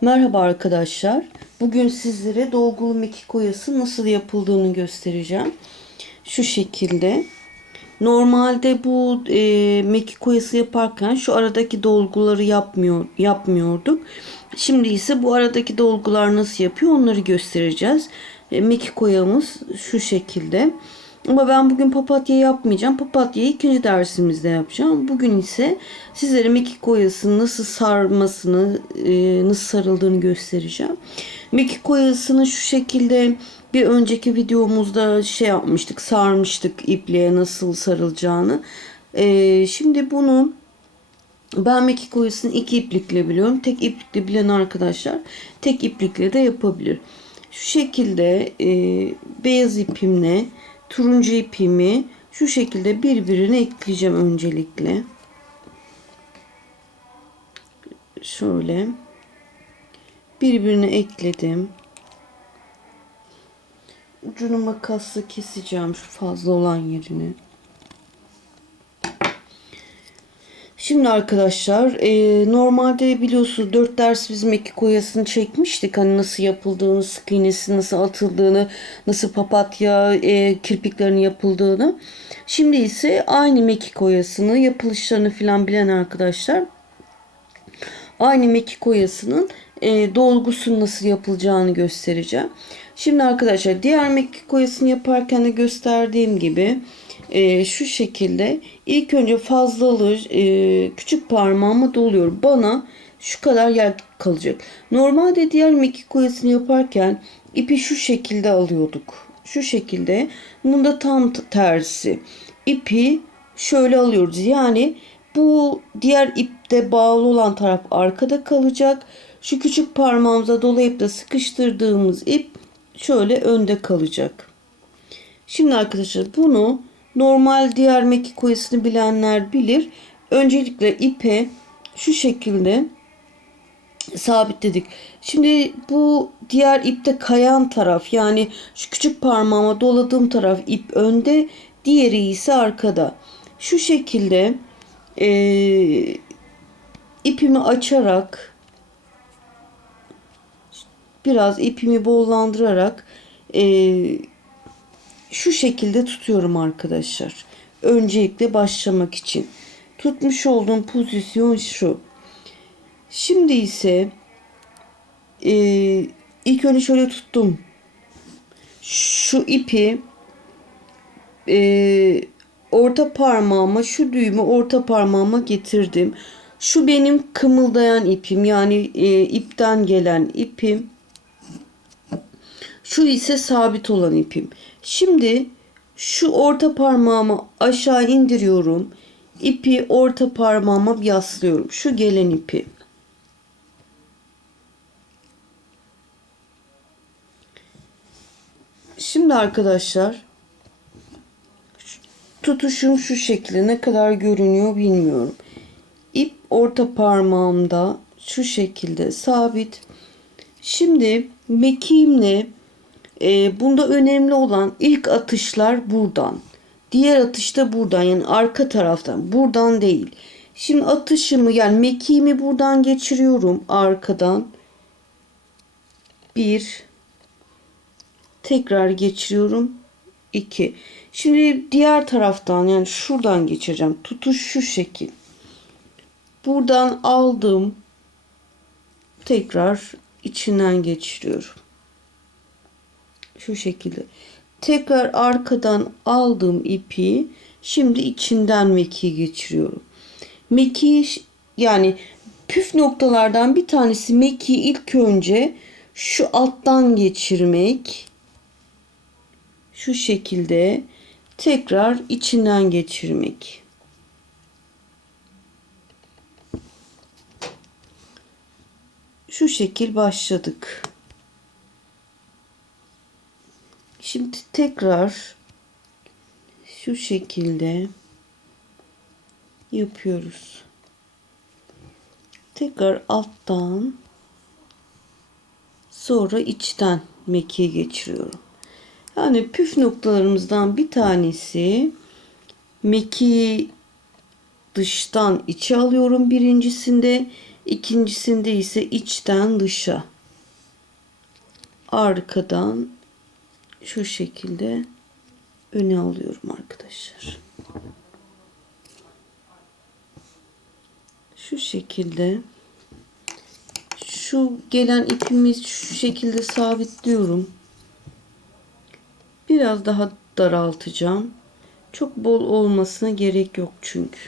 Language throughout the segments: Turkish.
Merhaba arkadaşlar. Bugün sizlere dolgulu mekik oyası nasıl yapıldığını göstereceğim. Şu şekilde. Normalde bu e, mekik oyası yaparken şu aradaki dolguları yapmıyor yapmıyorduk. Şimdi ise bu aradaki dolgular nasıl yapıyor onları göstereceğiz. E, mekik oyamız şu şekilde. Ama ben bugün papatya yapmayacağım. Papatyayı ikinci dersimizde yapacağım. Bugün ise sizlere mekik oyasını nasıl sarmasını, e, nasıl sarıldığını göstereceğim. Mekik oyasını şu şekilde bir önceki videomuzda şey yapmıştık, sarmıştık ipliğe nasıl sarılacağını. E, şimdi bunu ben mekik oyasını iki iplikle biliyorum. Tek iplikle bilen arkadaşlar tek iplikle de yapabilir. Şu şekilde e, beyaz ipimle turuncu ipimi şu şekilde birbirine ekleyeceğim öncelikle. Şöyle birbirine ekledim. Ucunu makasla keseceğim şu fazla olan yerini. Şimdi arkadaşlar e, normalde biliyorsunuz 4 ders biz mekik oyasını çekmiştik. Hani nasıl yapıldığını, sık iğnesi nasıl atıldığını, nasıl papatya e, kirpiklerinin yapıldığını. Şimdi ise aynı mekik oyasını yapılışlarını filan bilen arkadaşlar aynı mekik oyasının e, dolgusunun nasıl yapılacağını göstereceğim. Şimdi arkadaşlar diğer mekik oyasını yaparken de gösterdiğim gibi e, şu şekilde ilk önce fazlalığı e, küçük parmağıma doluyorum. Bana şu kadar yer kalacak. Normalde diğer mekik oyasını yaparken ipi şu şekilde alıyorduk. Şu şekilde. Bunda tam tersi. İpi şöyle alıyoruz. Yani bu diğer ipte bağlı olan taraf arkada kalacak. Şu küçük parmağımıza dolayıp da sıkıştırdığımız ip şöyle önde kalacak. Şimdi arkadaşlar bunu normal diğer mekik oyasını bilenler bilir. Öncelikle ipe şu şekilde sabitledik. Şimdi bu diğer ipte kayan taraf yani şu küçük parmağıma doladığım taraf ip önde, diğeri ise arkada. Şu şekilde e, ipimi açarak biraz ipimi bollandırarak e, şu şekilde tutuyorum arkadaşlar. Öncelikle başlamak için. Tutmuş olduğum pozisyon şu. Şimdi ise e, ilk önce şöyle tuttum. Şu ipi e, orta parmağıma şu düğümü orta parmağıma getirdim. Şu benim kımıldayan ipim yani e, ipten gelen ipim. Şu ise sabit olan ipim. Şimdi şu orta parmağımı aşağı indiriyorum. İpi orta parmağıma yaslıyorum. Şu gelen ipi. Şimdi arkadaşlar tutuşum şu şekilde ne kadar görünüyor bilmiyorum. İp orta parmağımda şu şekilde sabit. Şimdi mekiğimle e, bunda önemli olan ilk atışlar buradan. Diğer atış da buradan yani arka taraftan. Buradan değil. Şimdi atışımı yani mekiğimi buradan geçiriyorum arkadan. Bir. Tekrar geçiriyorum. iki. Şimdi diğer taraftan yani şuradan geçireceğim. Tutuş şu şekil. Buradan aldım. Tekrar içinden geçiriyorum şu şekilde. Tekrar arkadan aldığım ipi şimdi içinden mekiği geçiriyorum. Mekiği yani püf noktalardan bir tanesi mekiği ilk önce şu alttan geçirmek. Şu şekilde tekrar içinden geçirmek. Şu şekil başladık. Şimdi tekrar şu şekilde yapıyoruz. Tekrar alttan sonra içten mekiğe geçiriyorum. Yani püf noktalarımızdan bir tanesi mekiği dıştan içe alıyorum birincisinde. İkincisinde ise içten dışa. Arkadan şu şekilde öne alıyorum arkadaşlar. Şu şekilde şu gelen ipimi şu şekilde sabitliyorum. Biraz daha daraltacağım. Çok bol olmasına gerek yok çünkü.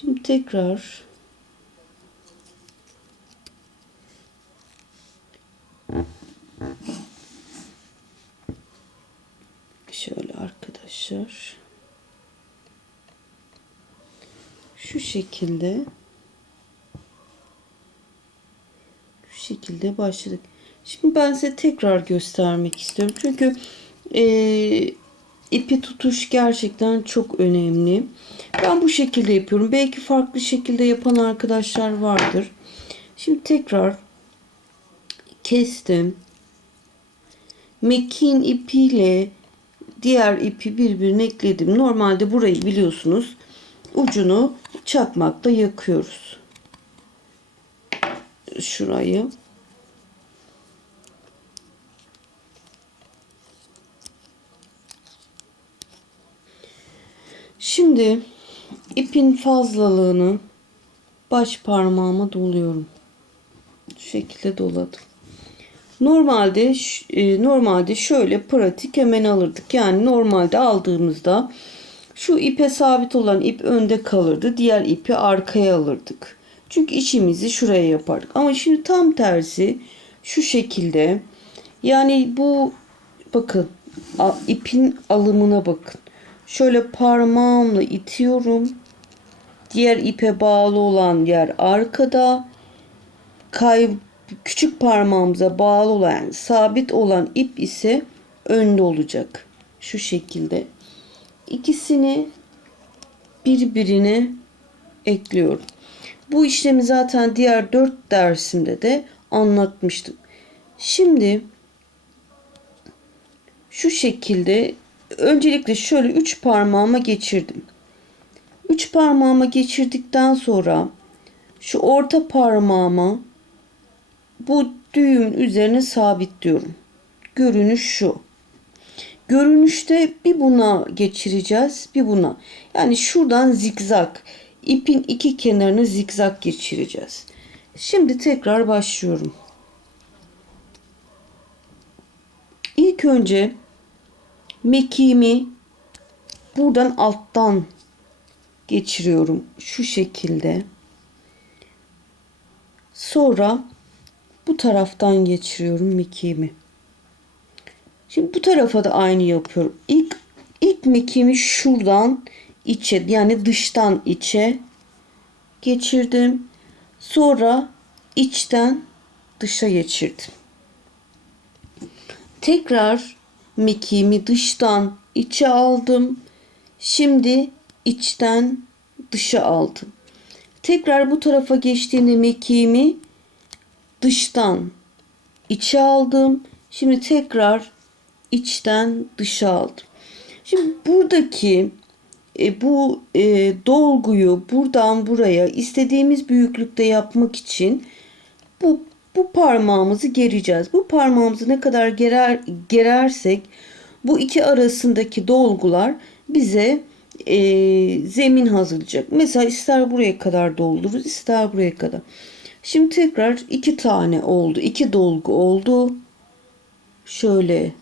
Şimdi tekrar şöyle arkadaşlar şu şekilde şu şekilde başladık. Şimdi ben size tekrar göstermek istiyorum. Çünkü eee ipi tutuş gerçekten çok önemli. Ben bu şekilde yapıyorum. Belki farklı şekilde yapan arkadaşlar vardır. Şimdi tekrar kestim. Mekin ipiyle diğer ipi birbirine ekledim. Normalde burayı biliyorsunuz ucunu çakmakla yakıyoruz. Şurayı. Şimdi ipin fazlalığını baş parmağıma doluyorum. Şu şekilde doladım. Normalde e, normalde şöyle pratik hemen alırdık. Yani normalde aldığımızda şu ipe sabit olan ip önde kalırdı. Diğer ipi arkaya alırdık. Çünkü içimizi şuraya yapardık. Ama şimdi tam tersi şu şekilde. Yani bu bakın ipin alımına bakın. Şöyle parmağımla itiyorum. Diğer ipe bağlı olan yer arkada. Kay küçük parmağımıza bağlı olan yani sabit olan ip ise önde olacak. Şu şekilde. İkisini birbirine ekliyorum. Bu işlemi zaten diğer dört dersimde de anlatmıştım. Şimdi şu şekilde öncelikle şöyle üç parmağıma geçirdim. Üç parmağıma geçirdikten sonra şu orta parmağıma bu düğümün üzerine sabitliyorum. Görünüş şu. Görünüşte bir buna geçireceğiz, bir buna. Yani şuradan zikzak, ipin iki kenarını zikzak geçireceğiz. Şimdi tekrar başlıyorum. İlk önce mekiğimi buradan alttan geçiriyorum şu şekilde. Sonra bu taraftan geçiriyorum mekiğimi. Şimdi bu tarafa da aynı yapıyorum. İlk ilk mekiğimi şuradan içe yani dıştan içe geçirdim. Sonra içten dışa geçirdim. Tekrar mekiğimi dıştan içe aldım. Şimdi içten dışa aldım. Tekrar bu tarafa geçtiğinde mekiğimi dıştan içe aldım. Şimdi tekrar içten dışa aldım. Şimdi buradaki e, bu e, dolguyu buradan buraya istediğimiz büyüklükte yapmak için bu bu parmağımızı gereceğiz. Bu parmağımızı ne kadar gerer gerersek bu iki arasındaki dolgular bize e, zemin hazırlayacak. Mesela ister buraya kadar doldururuz, ister buraya kadar. Şimdi tekrar iki tane oldu. iki dolgu oldu. Şöyle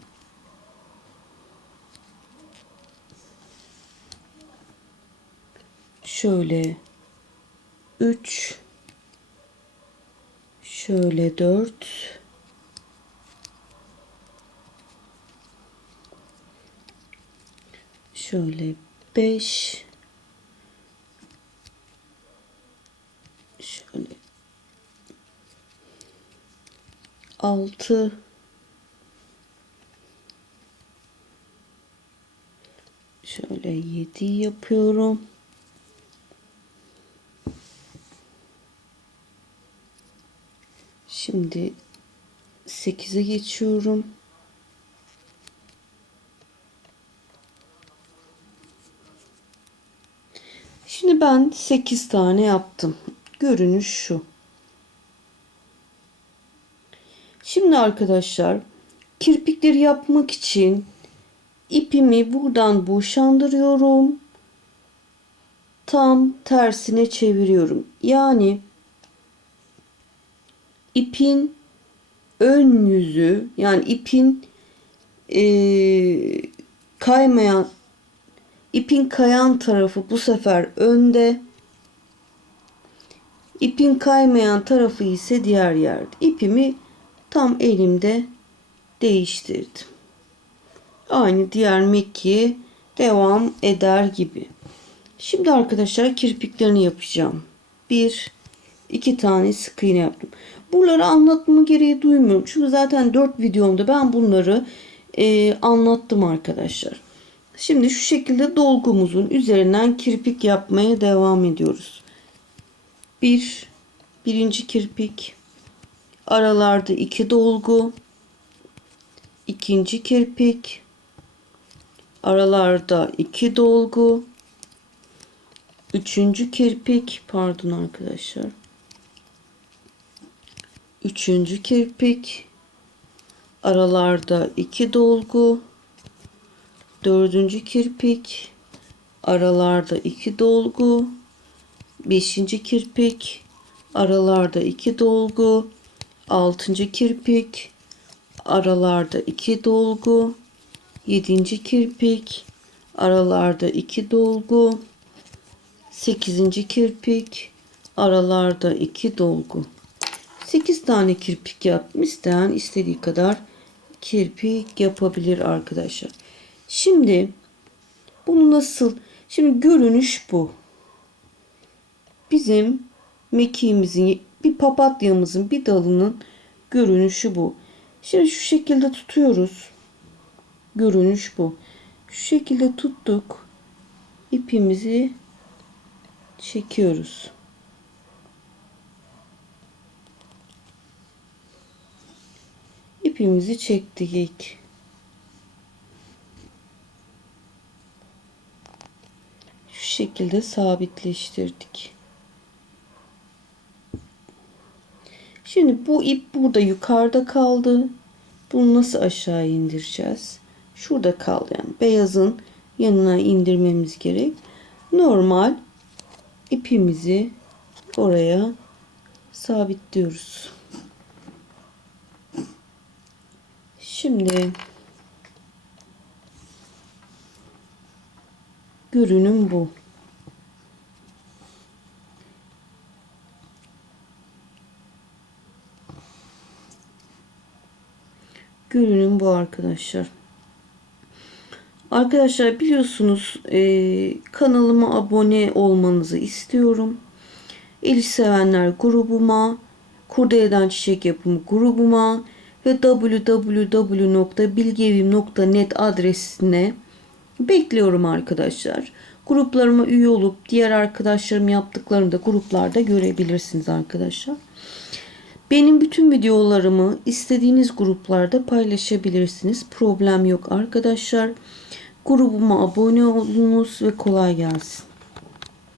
şöyle 3 şöyle 4 şöyle 5 şöyle 6 şöyle 7 yapıyorum. Şimdi 8'e geçiyorum. Şimdi ben 8 tane yaptım. Görünüş şu. Şimdi arkadaşlar kirpikleri yapmak için ipimi buradan boşandırıyorum. Tam tersine çeviriyorum. Yani ipin ön yüzü yani ipin eee, kaymayan ipin kayan tarafı bu sefer önde ipin kaymayan tarafı ise diğer yerde. İpimi tam elimde değiştirdim. Aynı diğer mekiğe devam eder gibi. Şimdi arkadaşlar kirpiklerini yapacağım. Bir, iki tane sık iğne yaptım. Buraları anlatma gereği duymuyorum. Çünkü zaten 4 videomda ben bunları e, anlattım arkadaşlar. Şimdi şu şekilde dolgumuzun üzerinden kirpik yapmaya devam ediyoruz. Bir, birinci kirpik. Aralarda iki dolgu. ikinci kirpik. Aralarda iki dolgu. Üçüncü kirpik. Pardon arkadaşlar. Üçüncü kirpik. Aralarda iki dolgu. Dördüncü kirpik. Aralarda iki dolgu. Beşinci kirpik. Aralarda iki dolgu. Altıncı kirpik. Aralarda iki dolgu. Yedinci kirpik. Aralarda iki dolgu. Sekizinci kirpik. Aralarda iki dolgu. 8 tane kirpik yaptım. İsteyen istediği kadar kirpik yapabilir arkadaşlar. Şimdi bunu nasıl? Şimdi görünüş bu. Bizim mekiğimizin bir papatyamızın bir dalının görünüşü bu. Şimdi şu şekilde tutuyoruz. Görünüş bu. Şu şekilde tuttuk. İpimizi çekiyoruz. İpimizi çektik. Şu şekilde sabitleştirdik. Şimdi bu ip burada yukarıda kaldı. Bunu nasıl aşağı indireceğiz? Şurada kaldı yani. Beyazın yanına indirmemiz gerek. Normal ipimizi oraya sabitliyoruz. Şimdi görünüm bu. Görünüm bu arkadaşlar. Arkadaşlar biliyorsunuz e, kanalıma abone olmanızı istiyorum. El işi sevenler grubuma, Kurdeleden Çiçek Yapımı grubuma ve www.bilgevim.net adresine bekliyorum arkadaşlar. Gruplarıma üye olup diğer arkadaşlarım yaptıklarını da gruplarda görebilirsiniz arkadaşlar. Benim bütün videolarımı istediğiniz gruplarda paylaşabilirsiniz. Problem yok arkadaşlar. Grubuma abone olunuz ve kolay gelsin.